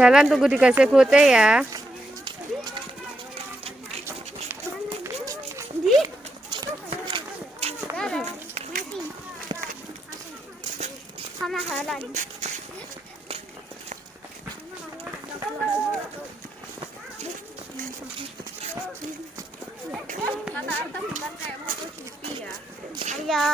jalan, tunggu di gazebo ya. Ayo.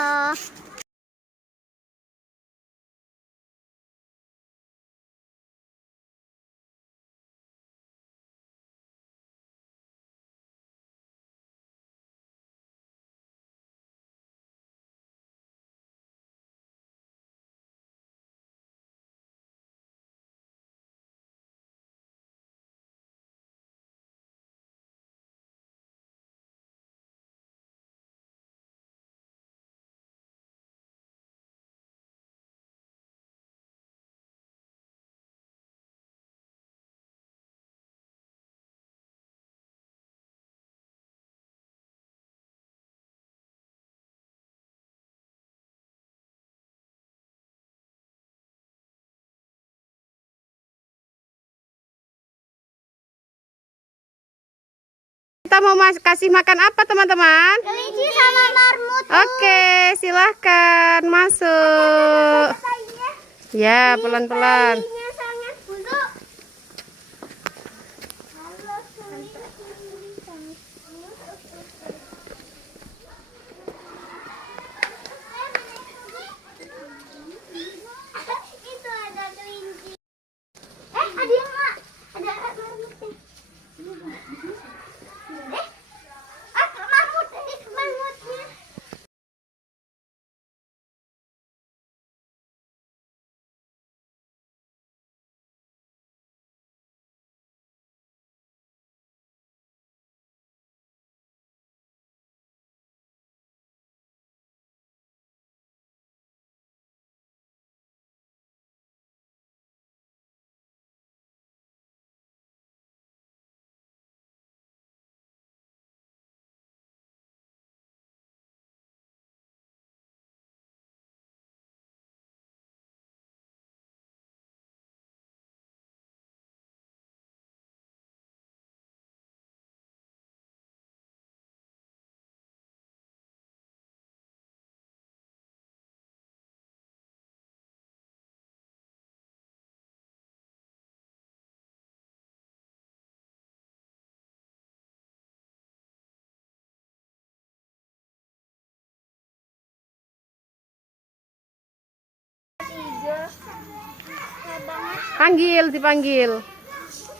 Kita mau kasih makan apa teman-teman? Kelinci sama marmut. Oke, silahkan masuk. Ya, pelan-pelan. Itu ada kelinci. Ada mak. Ada marmutnya. Marmutnya. Dipanggil.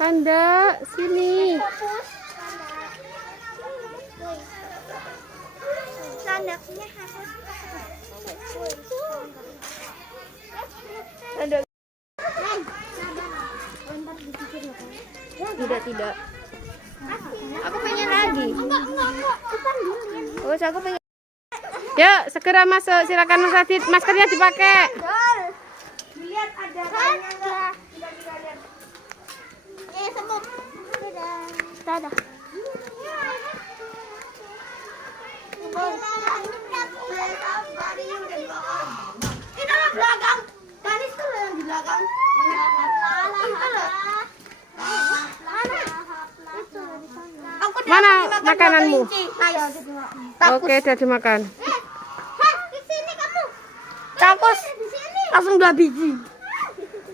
Panda, sini. Sandaknya Tidak. Aku pengen lagi. Oh, aku pengen. Yuk, segera masuk. Silakan Mas Adit. Maskernya dipakai. lihat ada enggak? Lihat. Sembuh. Dadah. Di dalam belakang. Danis tuh yang di belakang. Mana makananmu? Oke, udah dimakan. Di sini kamu. Cakos. Langsung 2 biji.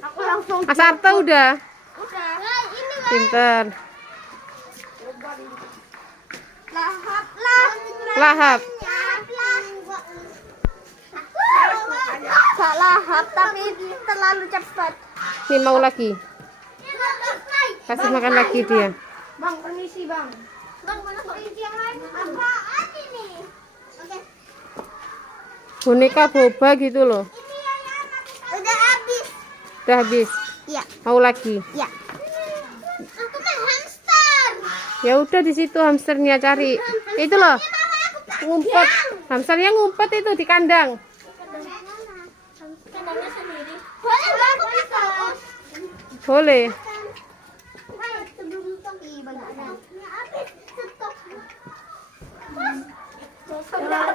Aku langsung. Mas Arto udah. Udah. Nah, ini lah. Pinter. Lahap. Lahap. Gak lahap tapi terlalu cepat. Nih mau lagi. Kasih makan lagi dia. Bang, permisi bang. Bang, mana kelinci yang lain? Apaan ini? Oke. Boneka boba gitu loh. Ini yang udah habis. Udah habis. Iya. Mau lagi. Iya. Aku mah hamster. Ya udah di situ hamsternya cari. Itu loh. Ngumpet. Hamsternya ngumpet itu di kandang. Kandangnya sendiri. Boleh nggak aku masuk? Boleh. Sebelum stok banyak. Habis stok.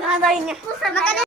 Ada ini. Makan